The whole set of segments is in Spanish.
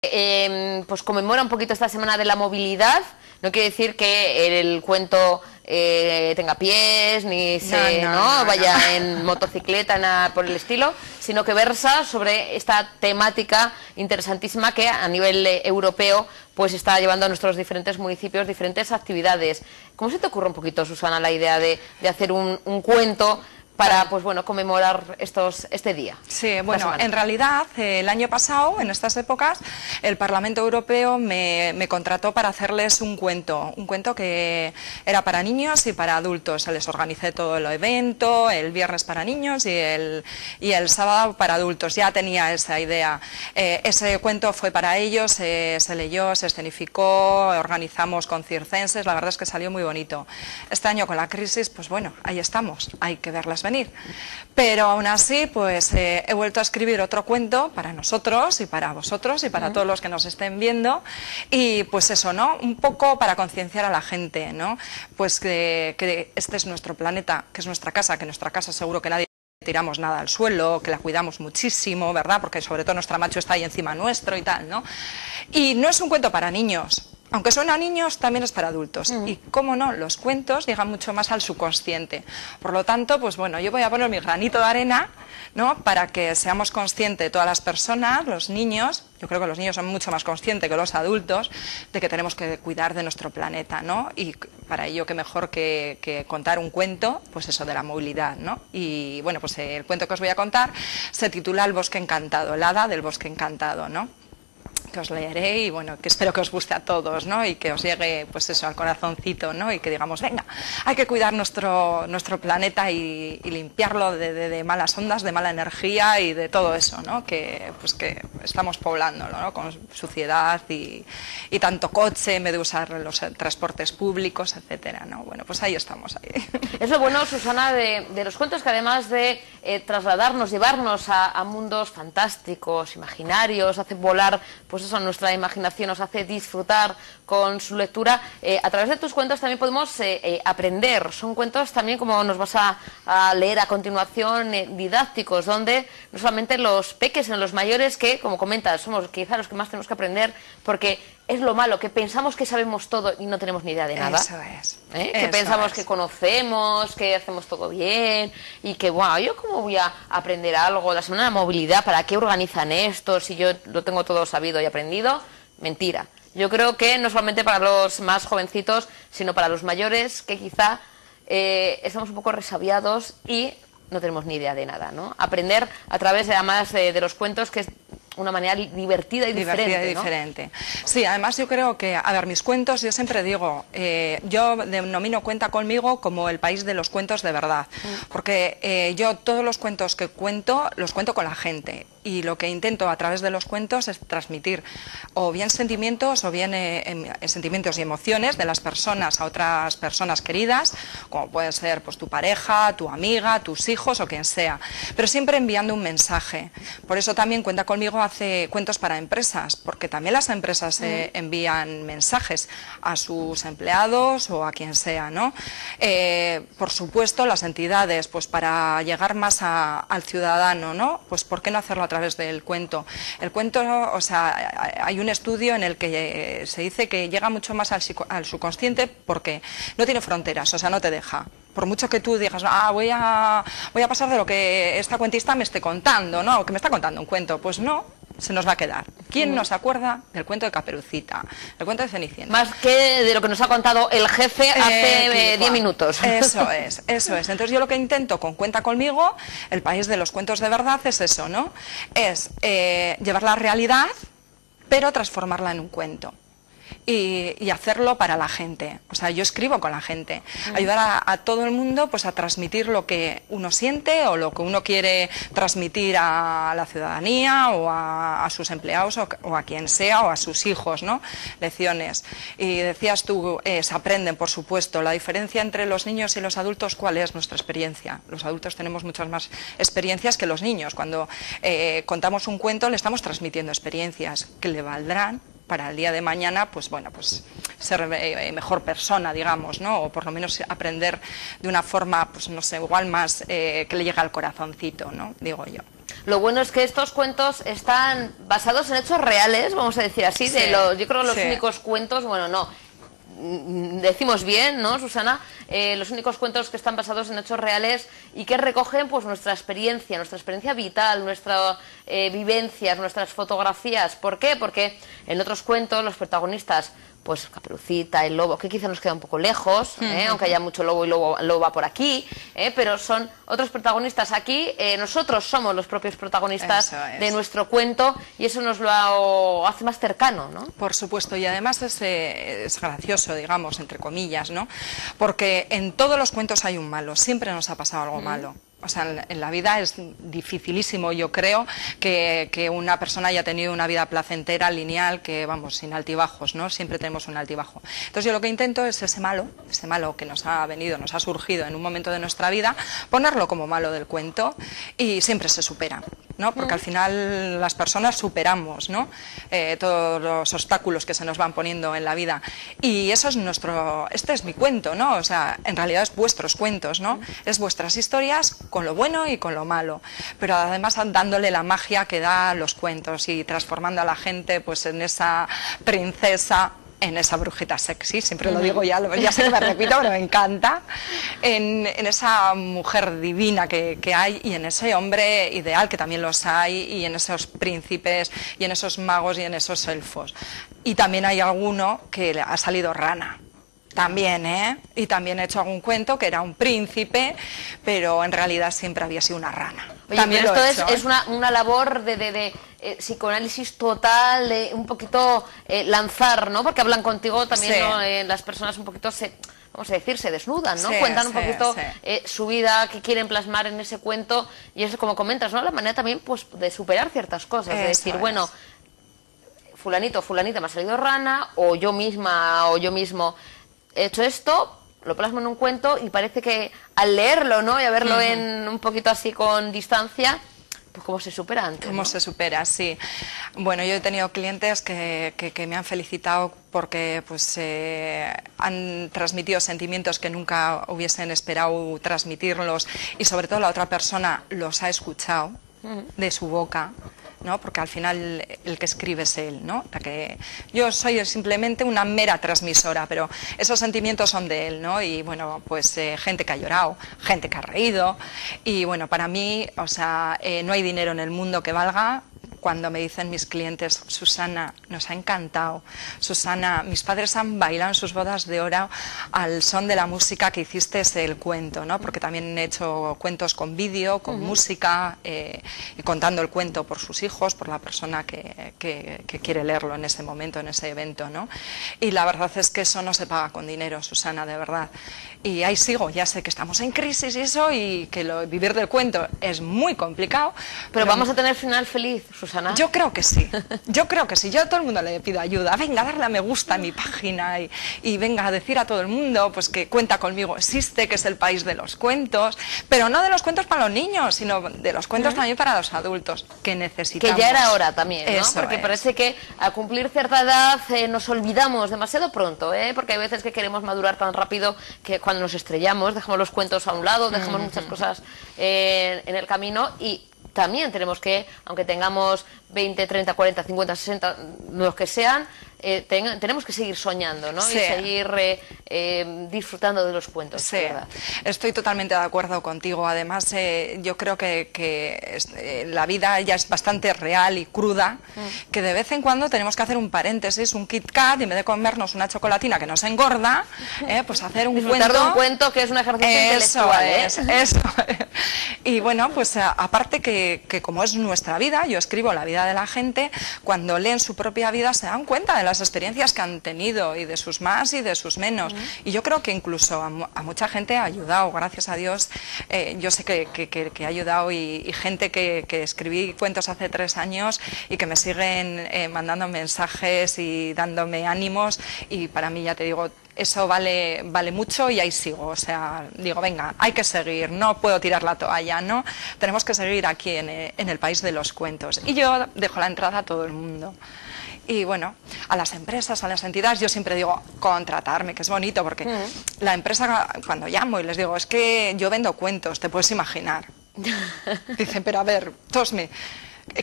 Pues conmemora un poquito esta semana de la movilidad. No quiere decir que el cuento tenga pies, ni se vaya en motocicleta, nada por el estilo, sino que versa sobre esta temática interesantísima que a nivel europeo pues está llevando a nuestros diferentes municipios diferentes actividades. ¿Cómo se te ocurre un poquito, Susana, la idea de hacer un cuento para, pues bueno, conmemorar este día? Sí, bueno, en realidad el año pasado, en estas épocas, el Parlamento Europeo me contrató para hacerles un cuento que era para niños y para adultos. Les organicé todo el evento, el viernes para niños y el sábado para adultos. Ya tenía esa idea. Ese cuento fue para ellos, se leyó, se escenificó, organizamos con circenses, la verdad es que salió muy bonito. Este año con la crisis, pues bueno, ahí estamos, hay que verlas venir. Pero aún así, pues he vuelto a escribir otro cuento para nosotros y para vosotros y para todos los que nos estén viendo, y pues eso, ¿no? Un poco para concienciar a la gente, ¿no? Pues que este es nuestro planeta, que es nuestra casa, que nuestra casa seguro que nadie tiramos nada al suelo, que la cuidamos muchísimo, ¿verdad? Porque sobre todo nuestra macho está ahí encima nuestro y tal, ¿no? Y no es un cuento para niños. Aunque suena a niños, también es para adultos. Y, cómo no, los cuentos llegan mucho más al subconsciente. Por lo tanto, pues bueno, yo voy a poner mi granito de arena, ¿no? Para que seamos conscientes todas las personas, los niños, yo creo que los niños son mucho más conscientes que los adultos, de que tenemos que cuidar de nuestro planeta, ¿no? Y para ello, qué mejor que contar un cuento, pues eso, de la movilidad, ¿no? Y bueno, pues el cuento que os voy a contar se titula El bosque encantado, el hada del bosque encantado, ¿no? Que os leeré y bueno, que espero que os guste a todos, ¿no? Y que os llegue, pues eso, al corazoncito, ¿no? Y que digamos, venga, hay que cuidar nuestro planeta y limpiarlo de malas ondas, de mala energía y de todo eso, ¿no? Que estamos poblándolo, ¿no? Con suciedad y tanto coche en vez de usar los transportes públicos, etcétera, ¿no? Bueno, pues ahí estamos. Ahí. Es lo bueno, Susana, de los cuentos, que además de trasladarnos, llevarnos a mundos fantásticos, imaginarios, hace volar, pues eso, nuestra imaginación, nos hace disfrutar con su lectura. A través de tus cuentos también podemos aprender. Son cuentos también, como nos vas a leer a continuación, didácticos, donde no solamente los peques, sino los mayores, que, como comentas, somos quizá los que más tenemos que aprender, porque es lo malo, que pensamos que sabemos todo y no tenemos ni idea de nada. Eso es. Que pensamos que conocemos, que hacemos todo bien y que, wow, ¿yo cómo voy a aprender algo? La semana de movilidad, ¿para qué organizan esto? Si yo lo tengo todo sabido y aprendido. Mentira. Yo creo que no solamente para los más jovencitos, sino para los mayores, que quizá estamos un poco resabiados y no tenemos ni idea de nada, ¿no? Aprender a través, además, de los cuentos, que es una manera divertida y diferente. Sí, además yo creo que, a ver, mis cuentos, yo siempre digo, yo denomino Cuenta conmigo como el país de los cuentos de verdad, porque yo todos los cuentos que cuento, los cuento con la gente, y lo que intento a través de los cuentos es transmitir o bien sentimientos o bien sentimientos y emociones de las personas a otras personas queridas, como pueden ser pues tu pareja, tu amiga, tus hijos o quien sea, pero siempre enviando un mensaje. Por eso también Cuenta conmigo hace cuentos para empresas, porque también las empresas envían mensajes a sus empleados o a quien sea, ¿no? Por supuesto, las entidades, pues para llegar más al ciudadano, ¿no? Pues ¿por qué no hacerlo a través del cuento? El cuento, o sea, hay un estudio en el que se dice que llega mucho más al subconsciente porque no tiene fronteras, o sea, no te deja. Por mucho que tú digas, voy a pasar de lo que esta cuentista me esté contando, ¿no? Que me está contando un cuento, pues no, se nos va a quedar. ¿Quién nos acuerda del cuento de Caperucita, del cuento de Cenicienta? Más que de lo que nos ha contado el jefe hace 10 minutos. Eso es, eso es. Entonces yo lo que intento con Cuenta conmigo, el país de los cuentos de verdad, es eso, ¿no? Es llevar la realidad, pero transformarla en un cuento. Y hacerlo para la gente. O sea, yo escribo con la gente. Ayudar a todo el mundo pues a transmitir lo que uno siente o lo que uno quiere transmitir a la ciudadanía o a sus empleados o a quien sea o a sus hijos, ¿no? Lecciones. Y decías tú, se aprenden, por supuesto. La diferencia entre los niños y los adultos, ¿cuál es nuestra experiencia? Los adultos tenemos muchas más experiencias que los niños. Cuando contamos un cuento le estamos transmitiendo experiencias que le valdrán para el día de mañana, pues bueno, pues ser mejor persona, digamos, ¿no? O por lo menos aprender de una forma, pues no sé, igual más que le llega al corazoncito, ¿no? Digo yo. Lo bueno es que estos cuentos están basados en hechos reales, vamos a decir así, Sí, yo creo que los únicos cuentos, bueno, no, decimos bien, ¿no, Susana? Los únicos cuentos que están basados en hechos reales y que recogen pues nuestra experiencia vital, nuestras vivencias, nuestras fotografías. ¿Por qué? Porque en otros cuentos los protagonistas, pues Caperucita, el lobo, que quizá nos queda un poco lejos, aunque haya mucho lobo y lobo va por aquí, pero son otros protagonistas. Aquí nosotros somos los propios protagonistas de nuestro cuento y eso nos lo hace más cercano, ¿no? Por supuesto, y además es gracioso, digamos, entre comillas, ¿no? Porque en todos los cuentos hay un malo, siempre nos ha pasado algo malo. O sea, en la vida es dificilísimo, yo creo, que una persona haya tenido una vida placentera, lineal, que vamos, sin altibajos, ¿no? Siempre tenemos un altibajo. Entonces yo lo que intento es ese malo que nos ha venido, nos ha surgido en un momento de nuestra vida, ponerlo como malo del cuento y siempre se supera, ¿no? Porque al final las personas superamos, ¿no? Todos los obstáculos que se nos van poniendo en la vida. Y eso es este es mi cuento, ¿no? O sea, en realidad es vuestros cuentos, ¿no? Es vuestras historias con lo bueno y con lo malo, pero además dándole la magia que da los cuentos y transformando a la gente pues en esa princesa, en esa brujita sexy, siempre lo digo, ya sé que me repito, pero me encanta, en esa mujer divina que hay y en ese hombre ideal que también los hay y en esos príncipes y en esos magos y en esos elfos. Y también hay alguno que le ha salido rana. También, y también he hecho algún cuento que era un príncipe, pero en realidad siempre había sido una rana. Oye, también pero esto es una labor de psicoanálisis total, de un poquito lanzar, ¿no? Porque hablan contigo también, ¿no? Las personas un poquito vamos a decir, se desnudan, ¿no? Cuentan un poquito su vida, que quieren plasmar en ese cuento, y es como comentas, ¿no? La manera también pues de superar ciertas cosas, de decir, bueno, fulanito, fulanita me ha salido rana, o yo misma, o yo mismo he hecho esto, lo plasmo en un cuento y parece que al leerlo, ¿no? Y a verlo en un poquito así con distancia, pues cómo se supera antes, ¿no? Se supera, sí. Bueno, yo he tenido clientes que me han felicitado porque pues han transmitido sentimientos que nunca hubiesen esperado transmitirlos y sobre todo la otra persona los ha escuchado de su boca, ¿no? Porque al final el que escribe es él, ¿no? Yo soy simplemente una mera transmisora, pero esos sentimientos son de él, ¿no? Y bueno, pues gente que ha llorado, gente que ha reído, y bueno, para mí, o sea, no hay dinero en el mundo que valga. Cuando me dicen mis clientes, Susana, nos ha encantado, Susana, mis padres han bailado en sus bodas de oro al son de la música que hiciste el cuento, ¿no? Porque también he hecho cuentos con vídeo, con música, y contando el cuento por sus hijos, por la persona que quiere leerlo en ese momento, en ese evento, ¿no? Y la verdad es que eso no se paga con dinero, Susana, de verdad. Y ahí sigo, ya sé que estamos en crisis y eso, y que vivir del cuento es muy complicado. Pero vamos a tener final feliz, Susana. Yo creo que sí, yo creo que sí. Yo a todo el mundo le pido ayuda. Venga, darle a me gusta a mi página y venga a decir a todo el mundo pues que Cuenta Conmigo existe, que es el país de los cuentos, pero no de los cuentos para los niños, sino de los cuentos también para los adultos, que necesitamos. Que ya era hora también, ¿no? Eso porque parece que al cumplir cierta edad nos olvidamos demasiado pronto, porque hay veces que queremos madurar tan rápido que cuando nos estrellamos dejamos los cuentos a un lado, dejamos muchas cosas en el camino, y también tenemos que, aunque tengamos 20, 30, 40, 50, 60, los que sean, tenemos que seguir soñando, ¿no? Sí. Y seguir disfrutando de los cuentos. Sí, estoy totalmente de acuerdo contigo. Además, yo creo que la vida ya es bastante real y cruda, que de vez en cuando tenemos que hacer un paréntesis, un Kit Kat, y en vez de comernos una chocolatina que nos engorda, pues hacer un disfrutar cuento. De un cuento que es un ejercicio intelectual. Eso. Y bueno, pues aparte que como es nuestra vida, yo escribo la vida de la gente, cuando leen su propia vida se dan cuenta de las experiencias que han tenido y de sus más y de sus menos. Y yo creo que incluso a mucha gente ha ayudado, gracias a Dios. Yo sé que ha ayudado y gente que escribí cuentos hace 3 años y que me siguen mandando mensajes y dándome ánimos, y para mí, ya te digo, eso vale mucho, y ahí sigo. O sea, digo, venga, hay que seguir, no puedo tirar la toalla, ¿no? Tenemos que seguir aquí en el país de los cuentos. Y yo dejo la entrada a todo el mundo. Y bueno, a las empresas, a las entidades, yo siempre digo, contratarme, que es bonito, porque la empresa, cuando llamo y les digo, es que yo vendo cuentos, te puedes imaginar. Dicen, pero a ver, Tosme,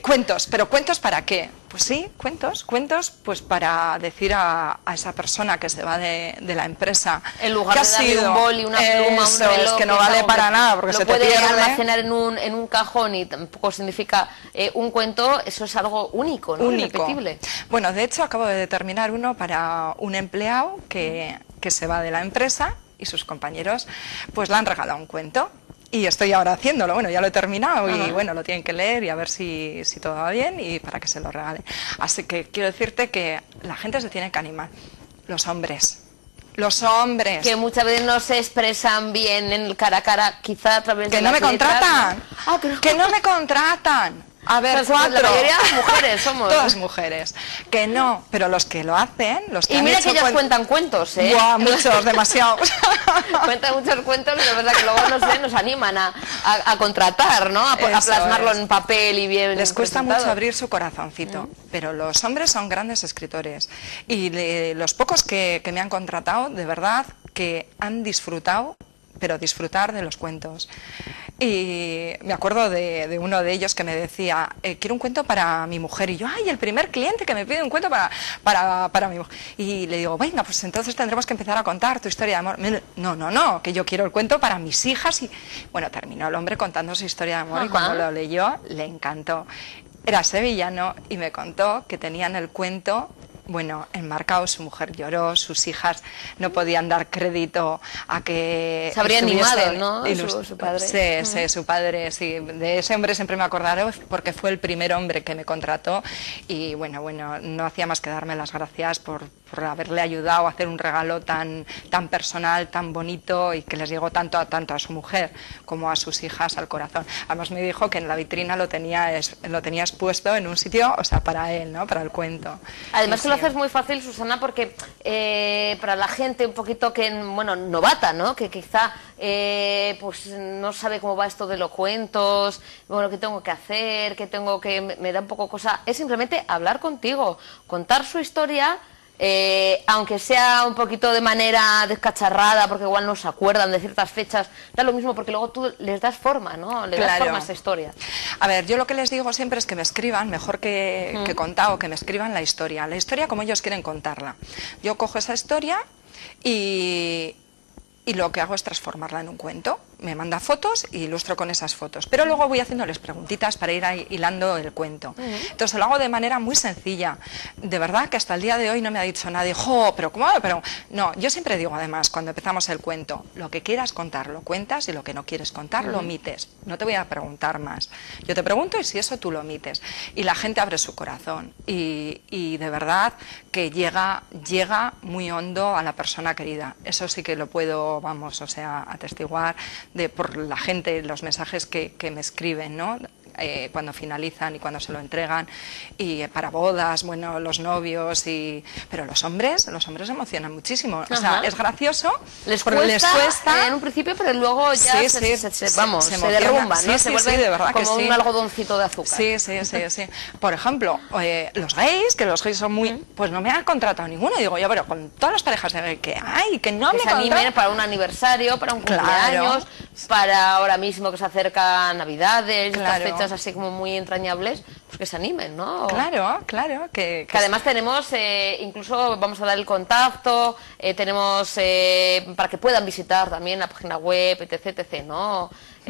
cuentos, ¿pero cuentos para qué? Pues sí, cuentos pues para decir a esa persona que se va de la empresa, en lugar que de darle un boli, una pluma, un reloj, es que no vale para nada, porque se te puede pierde. almacenar en un cajón y tampoco significa un cuento, eso es algo único, ¿no? Único. Irrepetible. Bueno, de hecho acabo de determinar uno para un empleado que se va de la empresa y sus compañeros pues le han regalado un cuento. Y estoy ahora haciéndolo, bueno, ya lo he terminado y bueno, lo tienen que leer y a ver si todo va bien y para que se lo regale. Así que quiero decirte que la gente se tiene que animar, los hombres. Los hombres. Que muchas veces no se expresan bien en el cara a cara, quizá a través de que no me letras, contratan, ¿no? Ah, que no me contratan. A ver, pues cuatro. La mayoría de mujeres somos. Todas mujeres. Que no, pero los que lo hacen, los que y han mira hecho que ellas cuentan cuentos, ¿eh? Buah, muchos, demasiados. Cuentan muchos cuentos y la verdad que luego nos animan a contratar, ¿no? A plasmarlo en papel y bien. Les cuesta presentado. mucho abrir su corazoncito, pero los hombres son grandes escritores y los pocos que me han contratado, de verdad, que han disfrutado, pero disfrutar de los cuentos. Y me acuerdo de uno de ellos que me decía, quiero un cuento para mi mujer. Y yo, ay, el primer cliente que me pide un cuento para mi mujer. Y le digo, venga, pues entonces tendremos que empezar a contar tu historia de amor. No, que yo quiero el cuento para mis hijas. Y bueno, terminó el hombre contando su historia de amor y cuando lo leyó le encantó. Era sevillano y me contó que tenían el cuento... Bueno, enmarcado, su mujer lloró, sus hijas no podían dar crédito a que... Se habría animado, ¿no? Su padre. Sí, su padre, sí. De ese hombre siempre me acordaré porque fue el primer hombre que me contrató y bueno, no hacía más que darme las gracias por haberle ayudado a hacer un regalo tan personal, tan bonito y que les llegó tanto a su mujer como a sus hijas al corazón. Además me dijo que en la vitrina lo tenía expuesto en un sitio, o sea, para él, ¿no? Para el cuento. Además que lo haces muy fácil, Susana, porque para la gente un poquito que, bueno, novata, ¿no? Que quizá pues no sabe cómo va esto de los cuentos, bueno, qué tengo que hacer, me da un poco cosa, es simplemente hablar contigo, contar su historia. Aunque sea un poquito de manera descacharrada, porque igual no se acuerdan de ciertas fechas, da lo mismo porque luego tú les das forma, ¿no? Le das forma a esa historia. A ver, yo lo que les digo siempre es que me escriban, mejor que contado, que me escriban la historia como ellos quieren contarla. Yo cojo esa historia y lo que hago es transformarla en un cuento. Me manda fotos y ilustro con esas fotos. Pero luego voy haciéndoles preguntitas para ir hilando el cuento. Entonces lo hago de manera muy sencilla. De verdad que hasta el día de hoy no me ha dicho nadie, ¡jo! Pero ¿cómo? Pero no, yo siempre digo además, cuando empezamos el cuento, lo que quieras contar lo cuentas y lo que no quieres contar lo omites. No te voy a preguntar más. Yo te pregunto y si eso tú lo omites. Y la gente abre su corazón. Y de verdad que llega muy hondo a la persona querida. Eso sí que lo puedo, vamos, o sea, atestiguar por la gente, los mensajes que me escriben, ¿no? Cuando finalizan y cuando se lo entregan, y para bodas, bueno, los novios, pero los hombres se emocionan muchísimo. O sea, es gracioso, les cuesta en un principio, pero luego ya se derrumba, ¿no? Se vuelve de verdad como un algodoncito de azúcar. Sí. Por ejemplo, los gays, que los gays son muy... Pues no me han contratado ninguno. Digo yo, pero con todas las parejas que hay, que no me se animen para un aniversario, para un cumpleaños, para ahora mismo que se acerca Navidades, estas fechas así como muy entrañables, pues que se animen, ¿no? Claro. Que además tenemos, incluso vamos a dar el contacto, tenemos para que puedan visitar también la página web, etc, ¿no?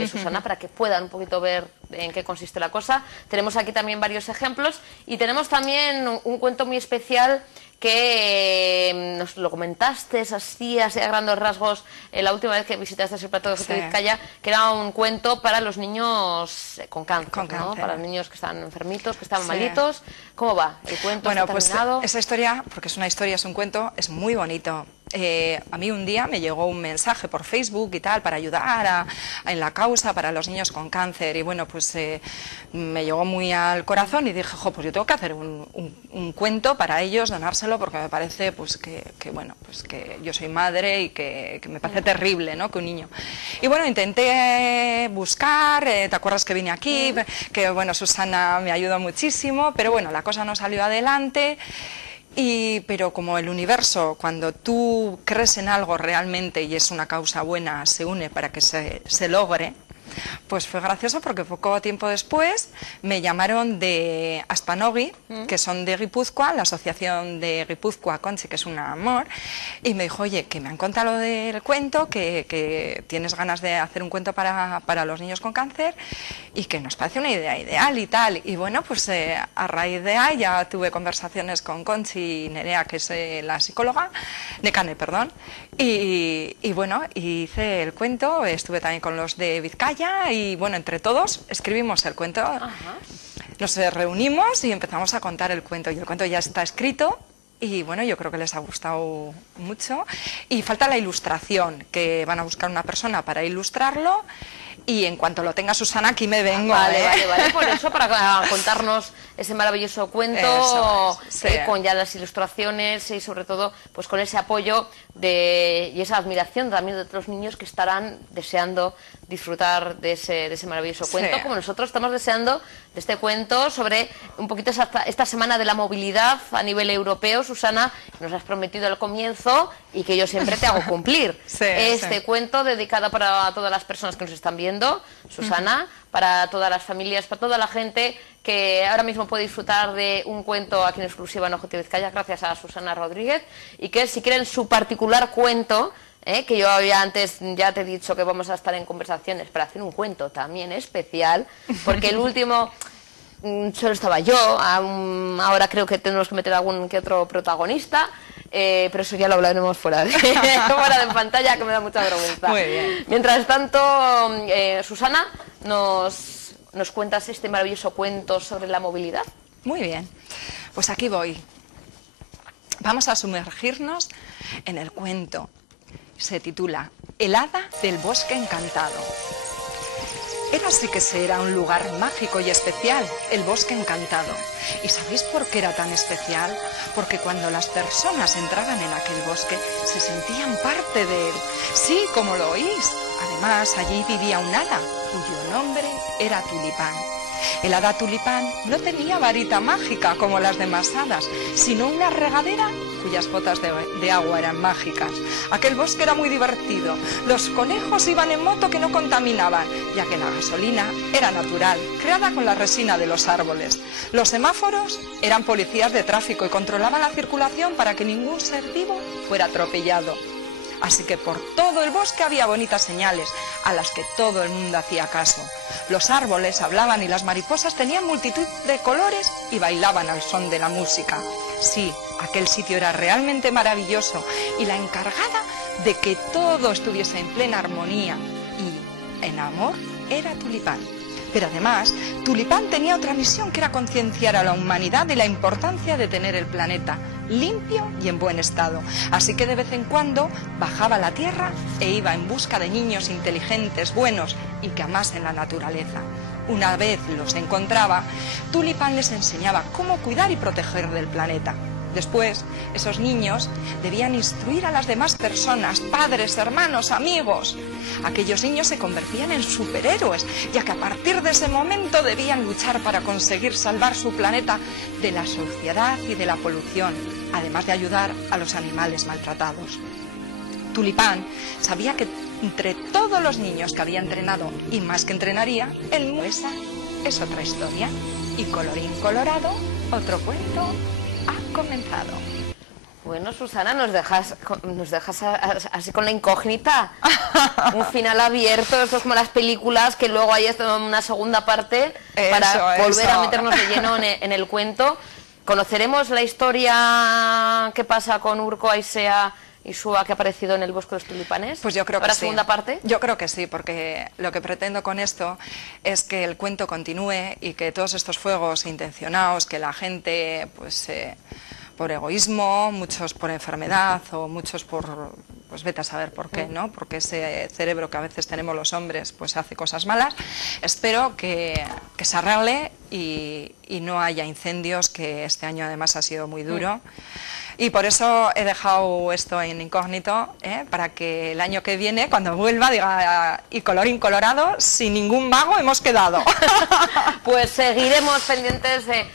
Susana, para que puedan un poquito ver en qué consiste la cosa. Tenemos aquí también varios ejemplos y tenemos también un cuento muy especial que nos lo comentaste así a grandes rasgos la última vez que visitaste el plato de Fuerte Vizcaya, que era un cuento para los niños con cáncer, ¿no? Para los niños que están enfermitos, que están malitos. ¿Cómo va el cuento? Bueno, pues esa historia, porque es una historia, es un cuento, es muy bonito. A mí un día me llegó un mensaje por Facebook y tal para ayudar en la causa para los niños con cáncer y bueno, pues me llegó muy al corazón y dije, pues yo tengo que hacer un cuento para ellos, donárselo porque me parece pues que yo soy madre y que me parece terrible, ¿no? Que un niño. Y bueno, intenté buscar, ¿te acuerdas que vine aquí? Que bueno, Susana me ayudó muchísimo, pero bueno, la cosa no salió adelante. Pero como el universo, cuando tú crees en algo realmente y es una causa buena, se une para que se logre, Pues fue gracioso porque poco tiempo después me llamaron de Aspanogi, que son de Guipúzcoa, la asociación de Guipúzcoa Conchi, que es un amor, y me dijo, oye, que me han contado lo del cuento, que tienes ganas de hacer un cuento para los niños con cáncer y que nos parece una idea ideal y tal. Y bueno, pues a raíz de ahí ya tuve conversaciones con Conchi Nerea, que es la psicóloga, Necane, perdón, y bueno, hice el cuento, estuve también con los de Vizcaya y bueno, entre todos escribimos el cuento. Ajá. Nos reunimos y empezamos a contar el cuento y el cuento ya está escrito y bueno, yo creo que les ha gustado mucho y falta la ilustración, que van a buscar una persona para ilustrarlo. Y en cuanto lo tenga Susana, aquí me vengo. Vale, por eso, para contarnos ese maravilloso cuento, sí. Con ya las ilustraciones y sobre todo pues con ese apoyo y esa admiración también de otros niños que estarán deseando disfrutar de ese maravilloso cuento, como nosotros estamos deseando de este cuento sobre un poquito esta semana de la movilidad a nivel europeo, Susana, que nos has prometido al comienzo y que yo siempre te hago cumplir. Cuento dedicado para todas las personas que nos están viendo, Susana, para todas las familias, para toda la gente que ahora mismo puede disfrutar de un cuento aquí en exclusiva en OJT Vizcaya gracias a Susana Rodríguez y que si quieren su particular cuento, que yo antes ya te he dicho que vamos a estar en conversaciones para hacer un cuento también especial, porque el último solo estaba yo, ahora creo que tenemos que meter algún que otro protagonista, pero eso ya lo hablaremos fuera de pantalla, que me da mucha vergüenza. Muy bien. Mientras tanto, Susana, ¿nos cuentas este maravilloso cuento sobre la movilidad? Muy bien, pues aquí voy. Vamos a sumergirnos en el cuento. Se titula El hada del bosque encantado. Érase que era un lugar mágico y especial, el bosque encantado. ¿Y sabéis por qué era tan especial? Porque cuando las personas entraban en aquel bosque, se sentían parte de él. Sí, como lo oís. Además, allí vivía un hada, cuyo nombre era Tulipán. El hada Tulipán no tenía varita mágica como las demás hadas, sino una regadera cuyas gotas de agua eran mágicas. Aquel bosque era muy divertido. Los conejos iban en moto que no contaminaban, ya que la gasolina era natural, creada con la resina de los árboles. Los semáforos eran policías de tráfico y controlaban la circulación para que ningún ser vivo fuera atropellado. Así que por todo el bosque había bonitas señales, a las que todo el mundo hacía caso. Los árboles hablaban y las mariposas tenían multitud de colores y bailaban al son de la música. Sí, aquel sitio era realmente maravilloso y la encargada de que todo estuviese en plena armonía y en amor era Tulipán. Pero además, Tulipán tenía otra misión, que era concienciar a la humanidad de la importancia de tener el planeta limpio y en buen estado. Así que de vez en cuando bajaba a la tierra e iba en busca de niños inteligentes, buenos y que amasen la naturaleza. Una vez los encontraba, Tulipán les enseñaba cómo cuidar y proteger del planeta. Después, esos niños debían instruir a las demás personas, padres, hermanos, amigos. Aquellos niños se convertían en superhéroes, ya que a partir de ese momento debían luchar para conseguir salvar su planeta de la suciedad y de la polución, además de ayudar a los animales maltratados. Tulipán sabía que entre todos los niños que había entrenado, y más que entrenaría, esa es otra historia. Y colorín colorado, otro cuento ha comenzado. Bueno, Susana, nos dejas así con la incógnita. Un final abierto, esto es como las películas, que luego hay una segunda parte para volver a meternos de lleno en el cuento. ¿Conoceremos la historia que pasa con Urko, Aisea y Sua, que ha aparecido en el Bosque de los Tulipanes? Pues yo creo que ¿Para sí. segunda parte? Yo creo que sí, porque lo que pretendo con esto es que el cuento continúe y que todos estos fuegos intencionados, que la gente, pues por egoísmo, muchos por enfermedad o muchos por, pues vete a saber por qué, ¿no? Porque ese cerebro que a veces tenemos los hombres, pues hace cosas malas. Espero que se arregle y no haya incendios, que este año además ha sido muy duro. Y por eso he dejado esto en incógnito, para que el año que viene, cuando vuelva, diga, y colorín colorado, sin ningún mago hemos quedado. Pues seguiremos pendientes de